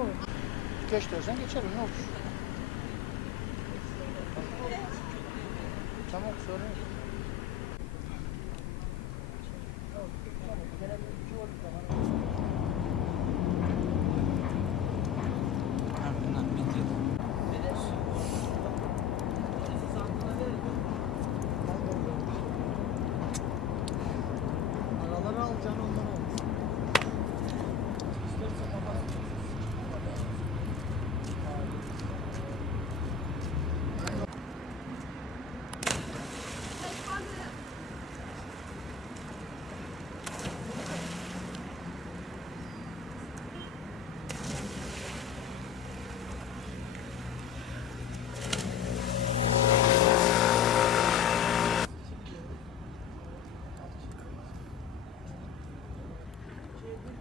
olur. Geç dersen geçerim ne olur. Tamam sorun yok. Araları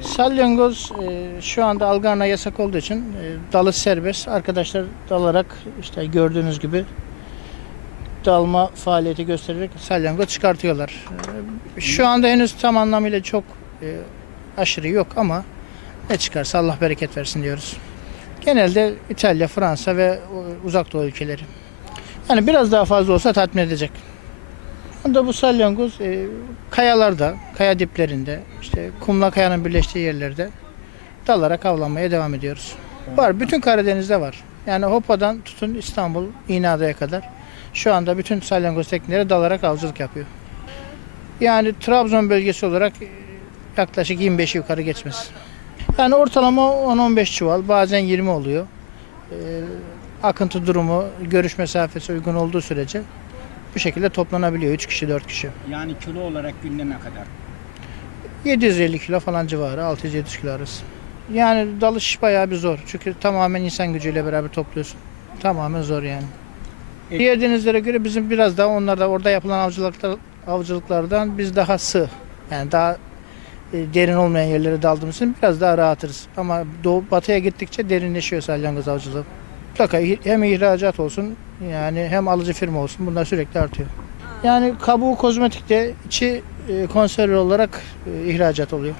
Salyangoz e, şu anda algana yasak olduğu için e, dalı serbest. Arkadaşlar dalarak işte gördüğünüz gibi dalma faaliyeti göstererek salyangoz çıkartıyorlar. E, Şu anda henüz tam anlamıyla çok e, aşırı yok ama ne çıkarsa Allah bereket versin diyoruz. Genelde İtalya, Fransa ve o, uzak doğu ülkeleri. Yani biraz daha fazla olsa tatmin edecek. Onda bu salyangoz e, kayalarda, kaya diplerinde, işte kumla kayanın birleştiği yerlerde dalarak avlanmaya devam ediyoruz. Var, bütün Karadeniz'de var. Yani Hopa'dan tutun İstanbul, İğneada'ya kadar. Şu anda bütün salyangoz tekneleri dalarak avcılık yapıyor. Yani Trabzon bölgesi olarak e, yaklaşık 25 yukarı geçmez. Yani ortalama 10-15 çuval, bazen 20 oluyor. E, akıntı durumu, görüş mesafesi uygun olduğu sürece bu şekilde toplanabiliyor 3 kişi 4 kişi. Yani kilo olarak günde ne kadar? 750 kilo falan civarı 600-700 kilo arası. Yani dalış bayağı bir zor. Çünkü tamamen insan gücüyle beraber topluyorsun. Tamamen zor yani. Evet. Diğer denizlere göre bizim biraz daha onlar da orada yapılan avcılıklar, avcılıklardan biz daha sığ. Yani daha e, derin olmayan yerlere daldığımız için biraz daha rahatırız. Ama doğu batıya gittikçe derinleşiyor salyangoz avcılığı. Mutlaka hem ihracat olsun yani hem alıcı firma olsun bunlar sürekli artıyor. Yani kabuğu kozmetikte içi e, konserve olarak e, ihracat oluyor.